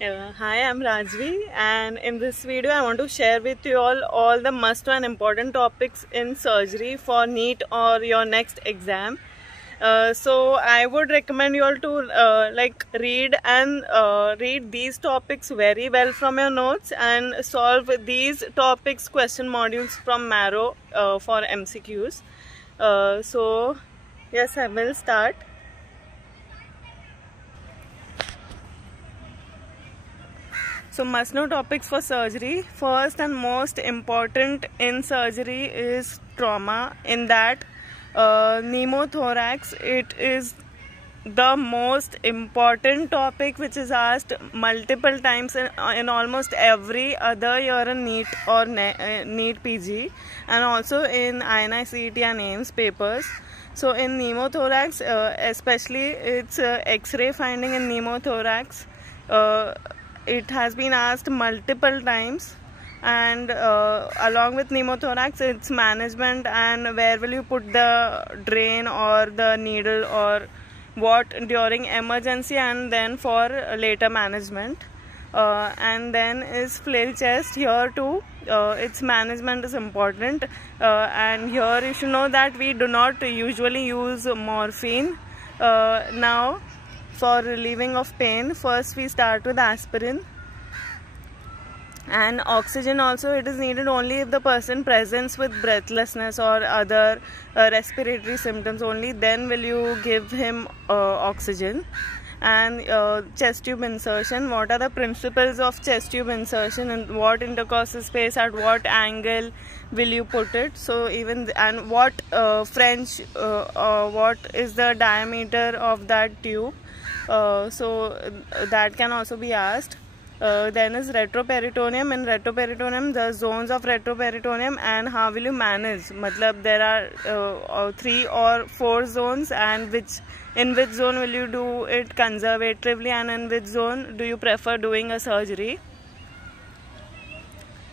Hi, I'm Rajvi, and in this video I want to share with you all the must and important topics in surgery for NEET or your next exam. So I would recommend you all to read these topics very well from your notes and solve these topics question modules from Marrow for MCQs. So yes, I will start. So must know topics for surgery. First and most important in surgery is trauma. In that, pneumothorax, it is the most important topic which is asked multiple times in almost every other year in NEET or NEET PG, and also in INI CET and AIMS papers. So in pneumothorax, especially it's X-ray finding in pneumothorax. It has been asked multiple times, and along with pneumothorax, its management and where will you put the drain or the needle or what during emergency, and then for later management. And then is flail chest. Here too its management is important, and here you should know that we do not usually use morphine now for relieving of pain. First we start with aspirin, and oxygen also it is needed only if the person presents with breathlessness or other respiratory symptoms. Only then will you give him oxygen. And chest tube insertion, what are the principles of chest tube insertion and what intercostal space, at what angle will you put it? So even and what what is the diameter of that tube? So that can also be asked. Then is retroperitoneum. In retroperitoneum, the zones of retroperitoneum and how will you manage? Matlab there are 3 or 4 zones, and in which zone will you do it conservatively, and in which zone do you prefer doing a surgery?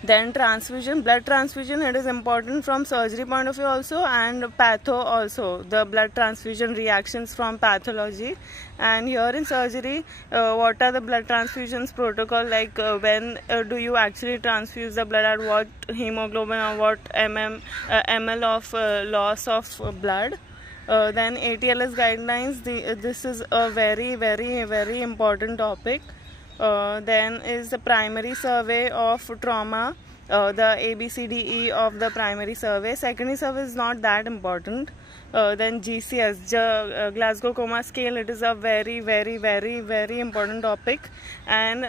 Then transfusion, blood transfusion, it is important from surgery point of view also, and patho also, the blood transfusion reactions from pathology. And here in surgery, what are the blood transfusions protocol, like when do you actually transfuse the blood, at what hemoglobin or what ml of loss of blood. Then ATLS guidelines, this is a very important topic. Then is the primary survey of trauma, the ABCDE of the primary survey. Secondary survey is not that important. Then GCS, Glasgow Coma Scale, it is a very important topic, and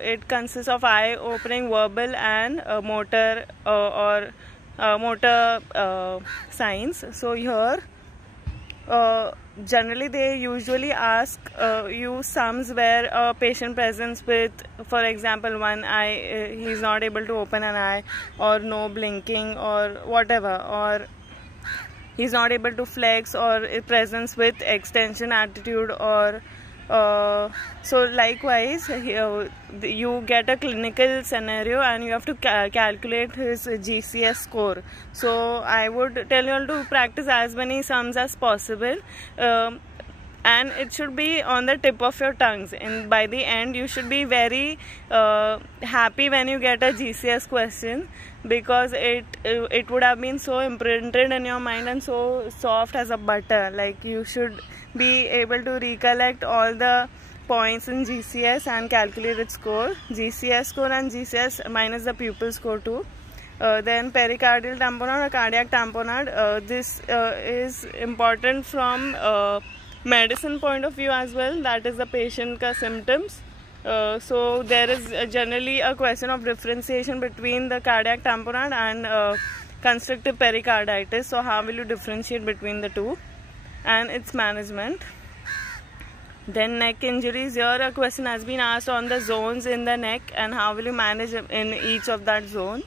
it consists of eye opening, verbal and motor signs. So here generally they usually ask you sums where a patient presents with, for example, one eye, he is not able to open an eye, or no blinking or whatever, or he is not able to flex, or presence with extension attitude, or so likewise you get a clinical scenario and you have to calculate his GCS score. So I would tell you all to practice as many sums as possible, and it should be on the tip of your tongues, and by the end you should be very happy when you get a GCS question, because it would have been so imprinted in your mind and so soft as a butter. Like you should be able to recollect all the points in GCS and calculate its score, GCS score and GCS minus the pupil score too. Then pericardial tamponade or cardiac tamponade, this is important from medicine point of view as well, that is the patient ka symptoms. So there is generally a question of differentiation between the cardiac tamponade and constrictive pericarditis. So how will you differentiate between the two and its management? Then neck injuries, here a question has been asked on the zones in the neck and how will you manage in each of that zone.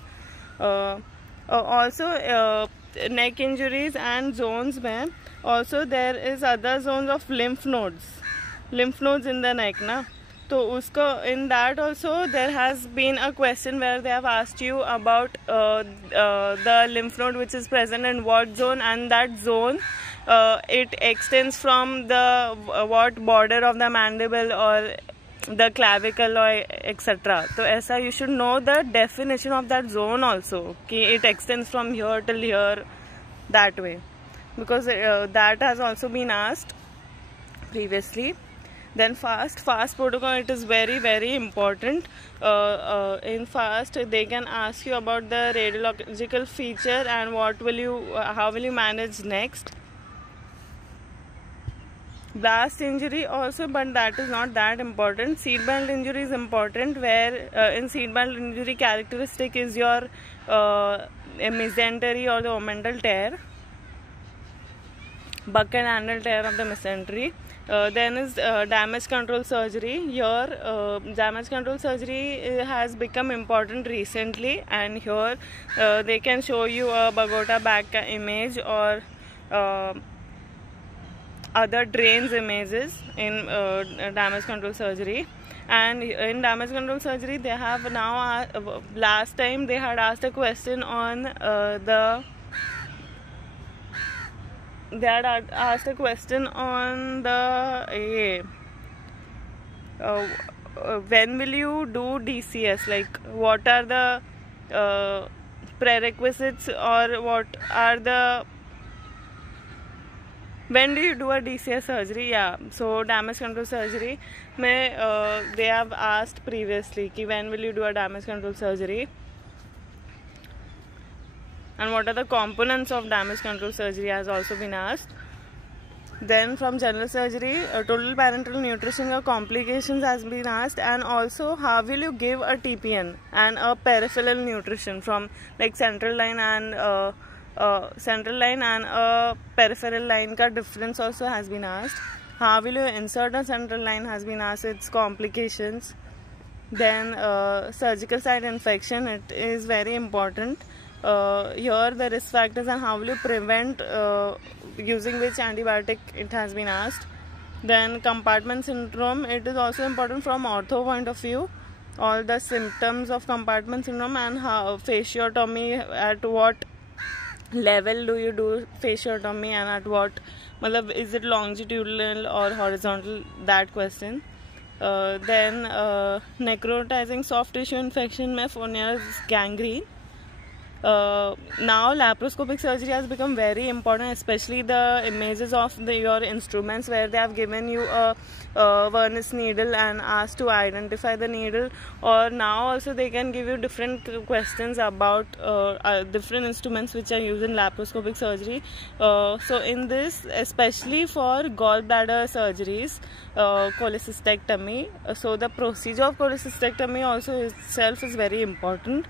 Also neck injuries and zones where also there is other zones of lymph nodes in the neck na. So usko, in that also there has been a question where they have asked you about the lymph node which is present in what zone, and that zone it extends from the what border of the mandible or the clavicle or etc. So ऐसा you should know the definition of that zone also, कि it extends from here till here, that way, because that has also been asked previously. Then fast protocol, it is very important. In fast they can ask you about the radiological feature and how will you manage next. Blast injury also, but that is not that important. Seat belt injury is important, where in seat belt injury characteristic is your mesentery or the omental tear, buck and handle tear of the mesentery. Then is damage control surgery. Here damage control surgery has become important recently, and here they can show you a Bogota back image or other drains images in damage control surgery. And in damage control surgery they have now last time they had asked a question on when will you do DCS, like what are the prerequisites, or what are the when do you do a DCS surgery. Yeah, so damage control surgery they have asked previously ki when will you do a damage control surgery, and what are the components of damage control surgery has also been asked. Then from general surgery, total parenteral nutrition or complications has been asked, and also how will you give a TPN and a peripheral nutrition from like central line and a peripheral line ka difference also has been asked. How will you insert a central line has been asked, its complications. Then surgical site infection, it is very important. Here the risk factors and how will you prevent, using which antibiotic, it has been asked. Then compartment syndrome, it is also important from ortho point of view, all the symptoms of compartment syndrome and how fasciotomy, at what level do you do fasciotomy and at what, is it longitudinal or horizontal, that question. Then necrotizing soft tissue infection में Fournier's gangrene. Now laparoscopic surgery has become very important, especially the images of your instruments, where they have given you a Vernis needle and asked to identify the needle, or now also they can give you different questions about different instruments which are used in laparoscopic surgery. So in this, especially for gallbladder surgeries, cholecystectomy, so the procedure of cholecystectomy also itself is very important.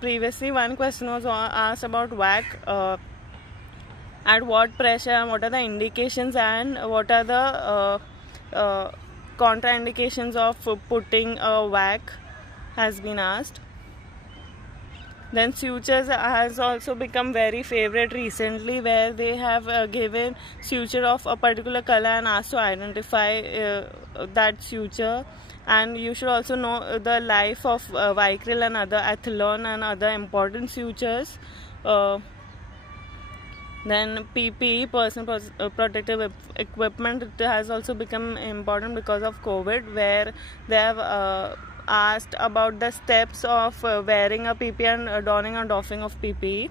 Previously one question was asked about WAC, at what pressure and what are the indications and what are the contraindications of putting a WAC has been asked. Then sutures has also become very favorite recently, where they have given suture of a particular color and asked to identify that suture. And you should also know the life of Vicryl and other Athlon and other important sutures. Then PPE, personal protective equipment, it has also become important because of COVID, where they have asked about the steps of wearing a PPE and donning or doffing of PPE.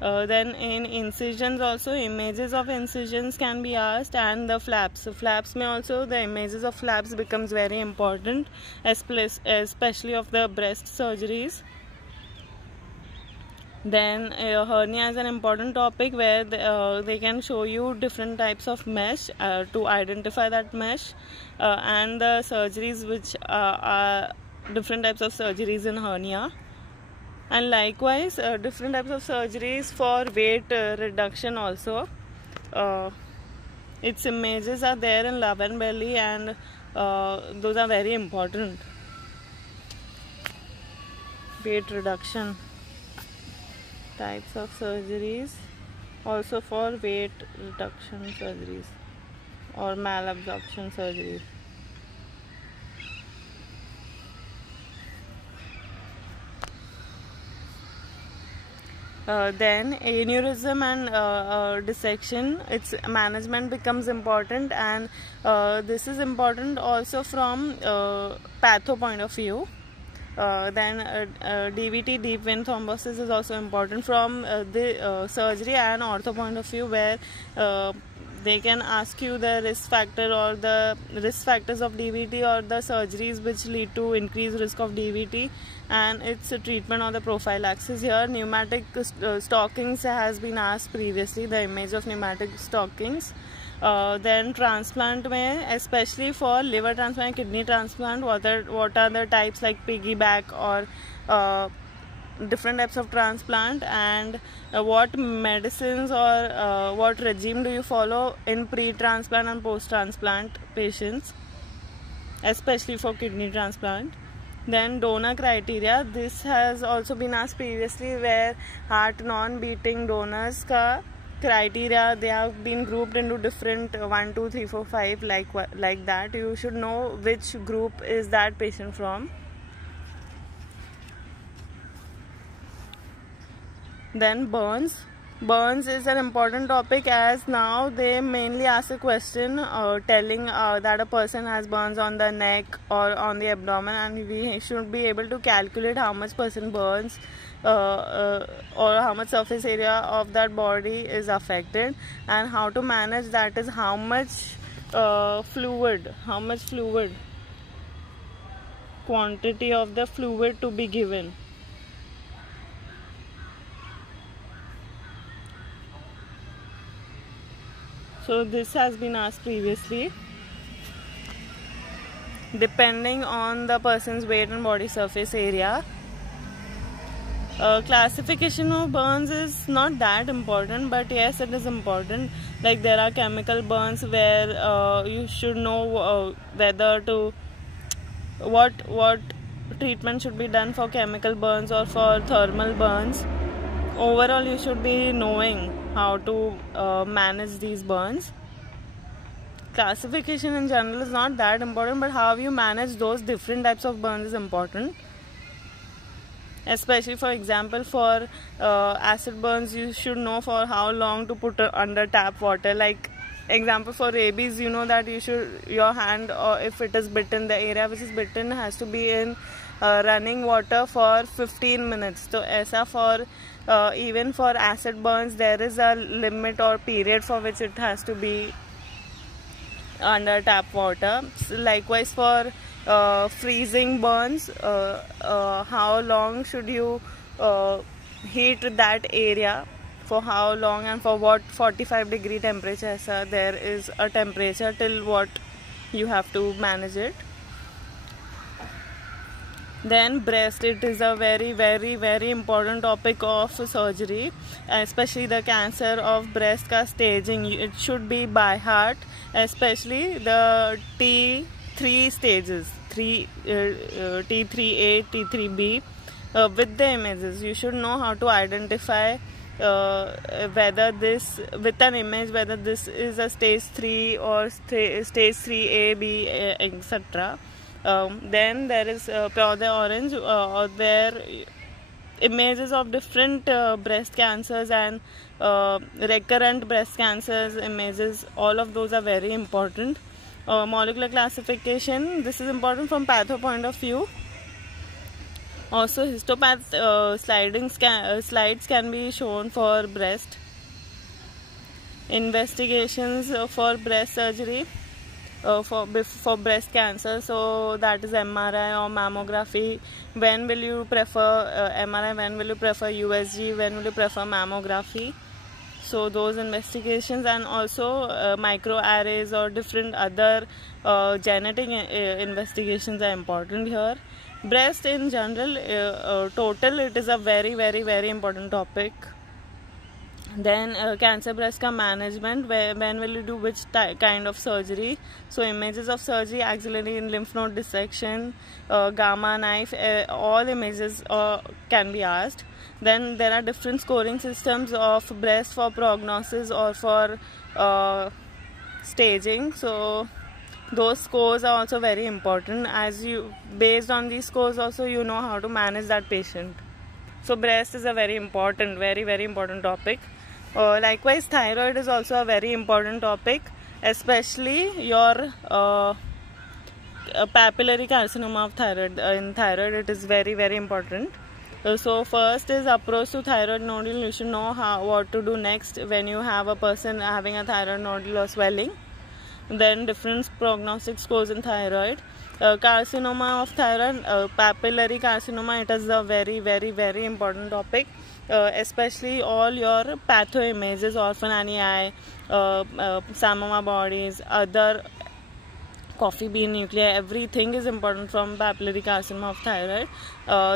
Then in incisions also, images of incisions can be asked, and the flaps. So flaps may also, the images of flaps becomes very important, especially of the breast surgeries. Then hernia is an important topic, where they can show you different types of mesh to identify that mesh, and the surgeries which are different types of surgeries in hernia. And likewise different types of surgeries for weight reduction also. Its images are there in Love and Belly, and those are very important. Weight reduction types of surgeries, also for weight reduction surgeries or malabsorption surgeries. Then aneurysm and dissection, its management becomes important, and this is important also from patho point of view. Then DVT, deep vein thrombosis, is also important from the surgery and ortho point of view, where they can ask you the risk factor or the risk factors of DVT or the surgeries which lead to increased risk of DVT, and its treatment or the prophylaxis. Here pneumatic stockings has been asked previously, the image of pneumatic stockings. Then transplant में, especially for liver transplant, kidney transplant, what are the types like piggyback or different types of transplant, and what medicines or what regime do you follow in pre-transplant and post-transplant patients, especially for kidney transplant. Then donor criteria, this has also been asked previously, where heart non-beating donors ka criteria, they have been grouped into different 1, 2, 3, 4, 5 like that. You should know which group is that patient from. Then burns is an important topic, as now they mainly ask a question telling that a person has burns on the neck or on the abdomen, and we should be able to calculate how much person burns or how much surface area of that body is affected, and how to manage that is how much fluid, quantity of the fluid to be given. So this has been asked previously. Depending on the person's weight and body surface area. Classification of burns is not that important, but yes, it is important. Like there are chemical burns where you should know whether to what treatment should be done for chemical burns or for thermal burns. Overall, you should be knowing how to manage these burns. Classification in general is not that important, but how you manage those different types of burns is important. Especially, for example, for acid burns, you should know for how long to put under tap water. Like example, for rabies, you know that your hand, or if it is bitten, the area which is bitten has to be in running water for 15 minutes. So aisa for even for acid burns, there is a limit or period for which it has to be under tap water. So likewise for freezing burns, how long should you heat that area, for how long and for what 45-degree temperature, there is a temperature till what you have to manage it. Then breast, it is a very, very, very important topic of surgery, especially the cancer of breast ka staging. It should be by heart, especially the T3 stages, T3A, T3B, with the images. You should know how to identify whether this, with an image, whether this is a stage 3 or stage 3A, B, etc. Then there is Prodhe orange, where images of different breast cancers and recurrent breast cancers images, all of those are very important. Molecular classification, this is important from patho point of view. Also histopath slides can be shown for breast. Investigations for breast surgery, for breast cancer, so that is MRI or mammography. When will you prefer MRI, when will you prefer USG, when will you prefer mammography? So those investigations, and also microarrays or different other genetic investigations are important here. Breast in general, total, it is a very, very, very important topic. Then cancer breast ka management, when will you do which kind of surgery. So images of surgery, axillary and lymph node dissection, gamma knife, all images can be asked. Then there are different scoring systems of breast for prognosis or for staging. So those scores are also very important, as you, based on these scores also, you know how to manage that patient. So breast is a very important topic. Likewise, thyroid is also a very important topic, especially your papillary carcinoma of thyroid. In thyroid, it is very important. So first is approach to thyroid nodule. You should know what to do next when you have a person having a thyroid nodule or swelling. Then different prognostic scores in thyroid. Carcinoma of thyroid, papillary carcinoma, it is a very important topic. Especially all your patho images, orphan annii, Samoma bodies, other coffee bean nuclei, everything is important from papillary carcinoma of thyroid.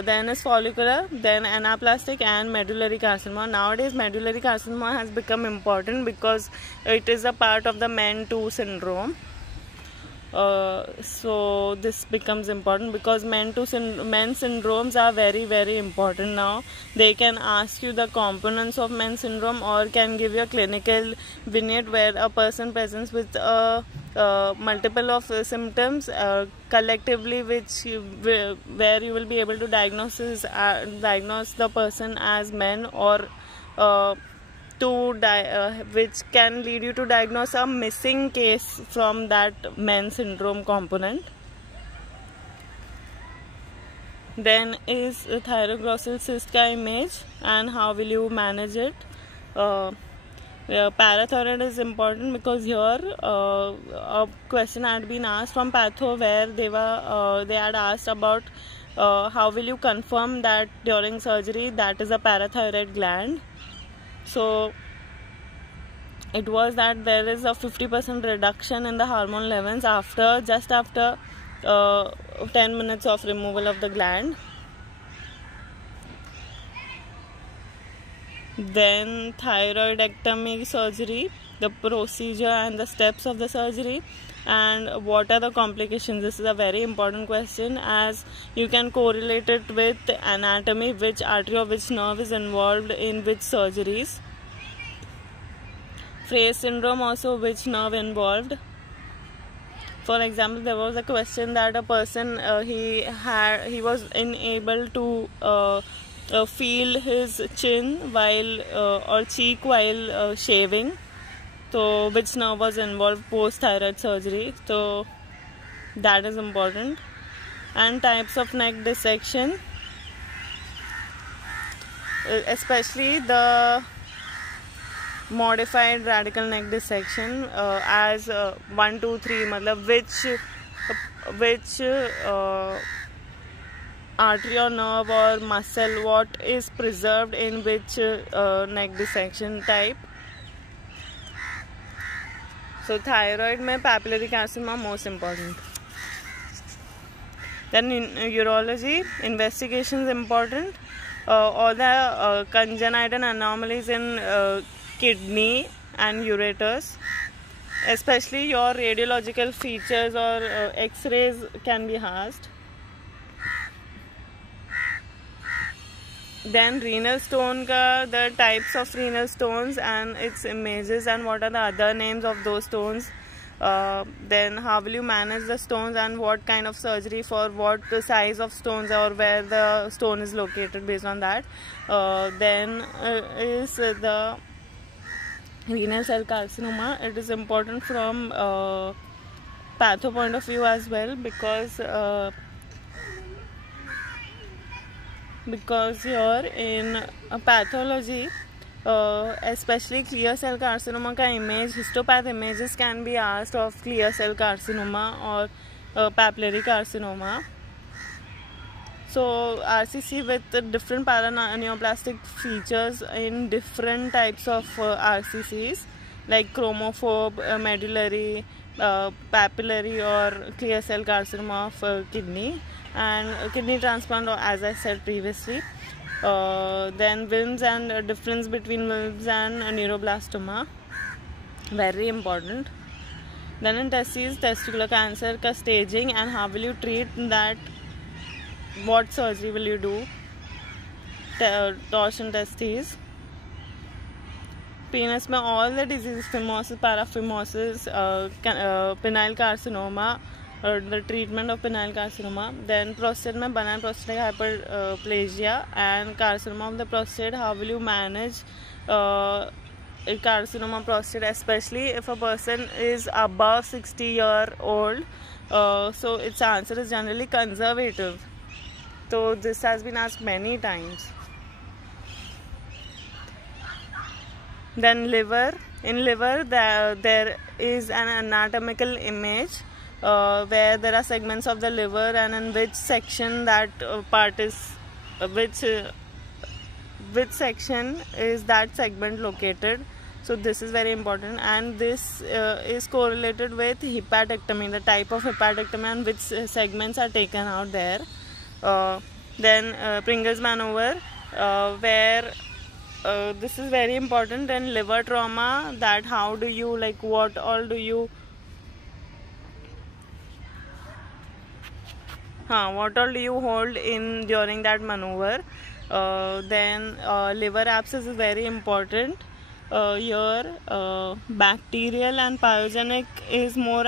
Then is follicular, then anaplastic and medullary carcinoma. Nowadays medullary carcinoma has become important because it is a part of the MEN2 syndrome. So this becomes important because men syndromes are very important now. They can ask you the components of men syndrome or can give you a clinical vignette where a person presents with multiple of symptoms collectively, where you will be able to diagnose the person as men, or which can lead you to diagnose a missing case from that men syndrome component. Then is thyroglossal cyst ka image and how will you manage it. Parathyroid is important because here a question had been asked from patho where they had asked about how will you confirm that during surgery that is a parathyroid gland. So it was that there is a 50% reduction in the hormone levels just after 10 minutes of removal of the gland. Then thyroidectomy surgery, the procedure and the steps of the surgery, and what are the complications. This is a very important question as you can correlate it with anatomy, which artery or which nerve is involved in which surgeries. Fraze syndrome also, which nerve involved. For example, there was a question that a person he was unable to feel his chin or cheek while shaving. So which nerve was involved post thyroid surgery. So that is important. And types of neck dissection, especially the modified radical neck dissection, as 1, 2, 3, matlab which artery or nerve or muscle, what is preserved in which neck dissection type. So thyroid mein papillary carcinoma most important. Then in urology, investigation is important. All the congenital anomalies in kidney and ureters, especially your radiological features or x-rays can be asked. Then renal stone the types of renal stones and its images and what are the other names of those stones. Then how will you manage the stones and what kind of surgery for what the size of stones or where the stone is located based on that. Then is the renal cell carcinoma. It is important from patho point of view as well because here in pathology, especially clear cell carcinoma ka image, histopath images can be asked of clear cell carcinoma or papillary carcinoma. So RCC with different paraneoplastic features in different types of RCCs like chromophobe, medullary, papillary or clear cell carcinoma of kidney, and kidney transplant, as I said previously. Then Wilms and difference between Wilms and neuroblastoma, very important. Then in testes, testicular cancer ka staging and how will you treat that, what surgery will you do. Torsion testes. Penis में all the diseases, phimosis, paraphimosis, penile carcinoma, the treatment of penile carcinoma. Then prostate में benign prostatic hyperplasia and carcinoma of the prostate. How will you manage carcinoma prostate, especially if a person is above 60-year-old? So its answer is generally conservative. So this has been asked many times. Then liver. In liver, there is an anatomical image where there are segments of the liver, and in which section that part is, which section is that segment located. So this is very important, and this is correlated with hepatectomy, the type of hepatectomy and which segments are taken out there. Then Pringle's maneuver, where this is very important. And liver trauma, that how do you, like, what all do you hold in during that maneuver. Then liver abscess is very important. Here bacterial and pyogenic is more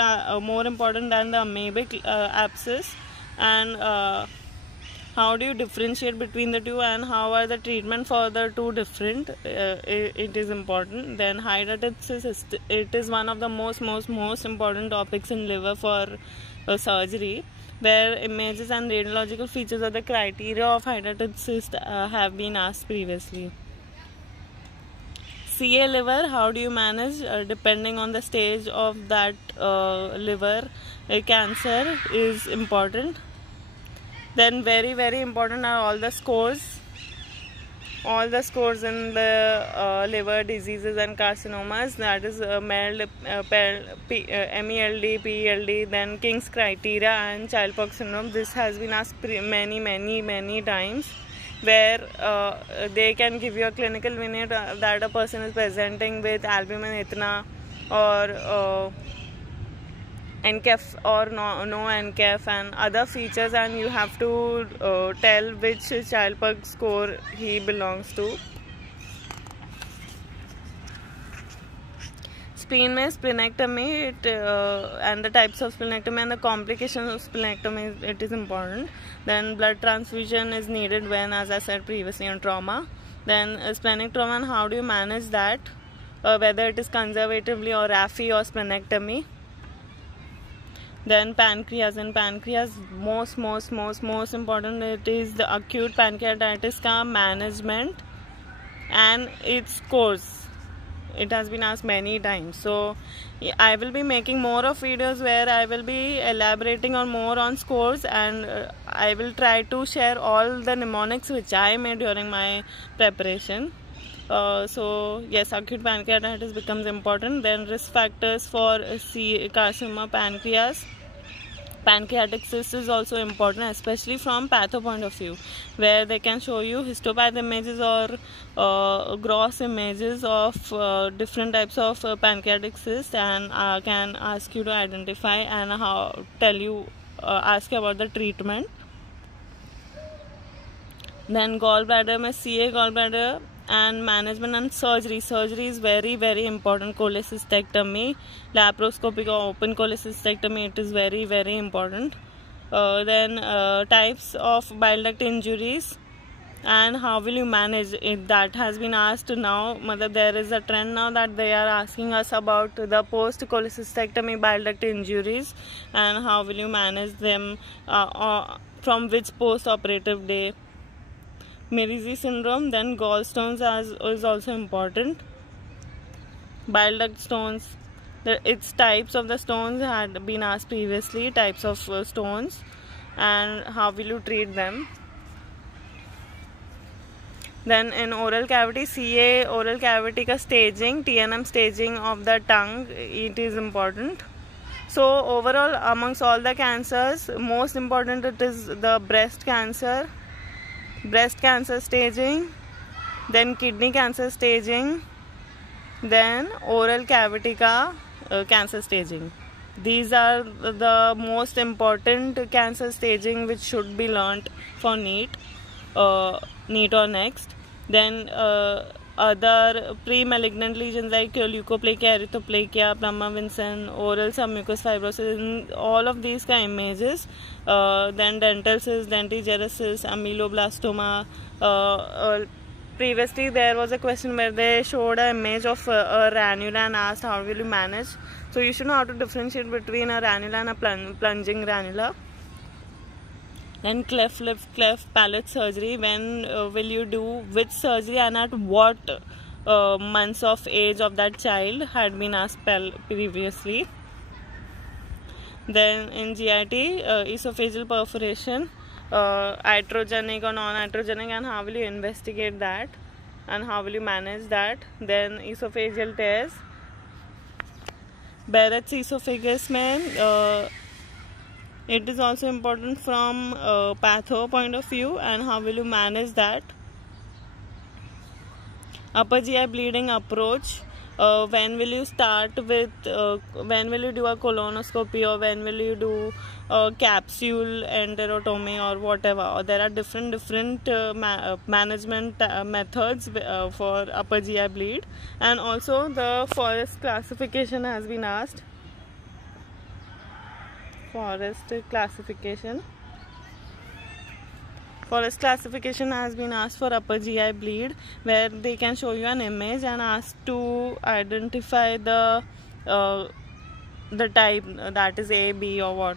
important than the amoebic abscess. And how do you differentiate between the two, and how are the treatment for the two different? It is important. Then hydatitis, it is one of the most important topics in liver for surgery, where images and radiological features of the criteria of hydatitis have been asked previously. CA liver, how do you manage depending on the stage of that liver cancer is important. Then very important are all the scores in the liver diseases and carcinomas, that is MELD, PELD, then King's criteria and Child-Pugh syndrome. This has been asked many times, where they can give you a clinical vignette that a person is presenting with albumin itna or NCAF or no NCAF and other features, and you have to tell which Child-Pugh score he belongs to. Spleen में splenectomy, and the types of splenectomy and the complications of splenectomy, it is important. Then blood transfusion is needed when, as I said previously, in trauma. Then splenic trauma, and how do you manage that, whether it is conservatively or RAFI or splenectomy. Then pancreas. In pancreas, most important, it is the acute pancreatitis ka management and its course. It has been asked many times. So I will be making more of videos where I will be elaborating on more on scores, and I will try to share all the mnemonics which I made during my preparation. So yes, acute pancreatitis becomes important. Then risk factors for carcinoma pancreas. Pancreatic cyst is also important, especially from patho point of view, where they can show you histopath images or gross images of different types of pancreatic cyst, and can ask you to identify and ask you about the treatment. Then gallbladder में CA gallbladder and management and surgery. Surgery is very important. Cholecystectomy, laparoscopic or open cholecystectomy, it is very important. Then types of bile duct injuries and how will you manage it, that has been asked now. There is a trend now that they are asking us about the post cholecystectomy bile duct injuries and how will you manage them, from which post operative day. Mersey syndrome, then gallstones is also important. Bile duct stones, its types of the stones had been asked previously, types of stones and how will you treat them. Then in oral cavity, CA oral cavity ka staging, TNM staging of the tongue, it is important. So overall, amongst all the cancers, most important it is the breast cancer staging, then kidney cancer staging, then oral cavity ka cancer staging. These are the most important cancer staging which should be learnt for NEET or NEXT. Then other pre-malignant lesions like leukoplakia, erythroplakia, Plummer-Vinson, oral submucous fibrosis, all of these kind of images. Then dental cyst, dentigerous cyst, ameloblastoma. Previously there was a question where they showed an image of a ranula and asked how will you manage. So you should know how to differentiate between a ranula and a plunging ranula. Then cleft lip, cleft palate surgery. When will you do which surgery and at what months of age of that child had been asked previously. Then in GIT, esophageal perforation, iatrogenic or non-iatrogenic, and how will you investigate that and how will you manage that. Then esophageal tears, Barrett's esophagus mein, it is also important from patho point of view, and how will you manage that. Upper GI bleeding approach, when will you start with, when will you do a colonoscopy, or when will you do capsule enterotomy or whatever, or there are different management methods for upper GI bleed. And also the Forest classification has been asked. Forest classification has been asked for upper GI bleed, where they can show you an image and ask to identify the type, that is A, B or what.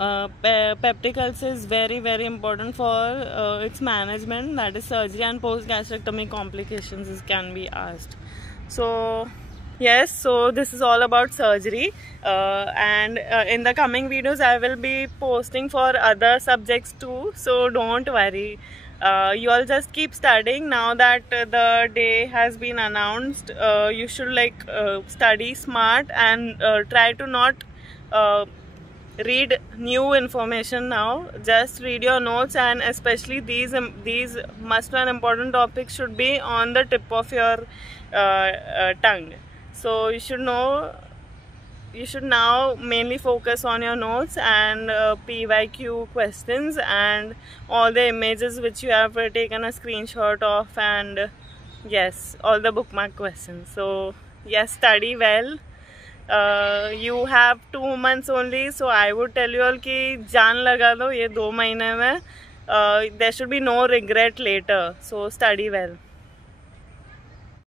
Peptic ulcer is very important for its management, that is surgery, and post gastrectomy complications can be asked. So yes, so this is all about surgery, and in the coming videos I will be posting for other subjects too, so don't worry. You all just keep studying. Now that the day has been announced, you should study smart and try to not read new information now. Just read your notes, and especially these must and important topics should be on the tip of your tongue. So you should know, you should now mainly focus on your notes and PYQ questions and all the images which you have taken a screenshot of, and yes, all the bookmark questions. So yes, study well. You have 2 months only, so I would tell you all ki jaan laga do ye 2 mahine mein. There should be no regret later, so study well.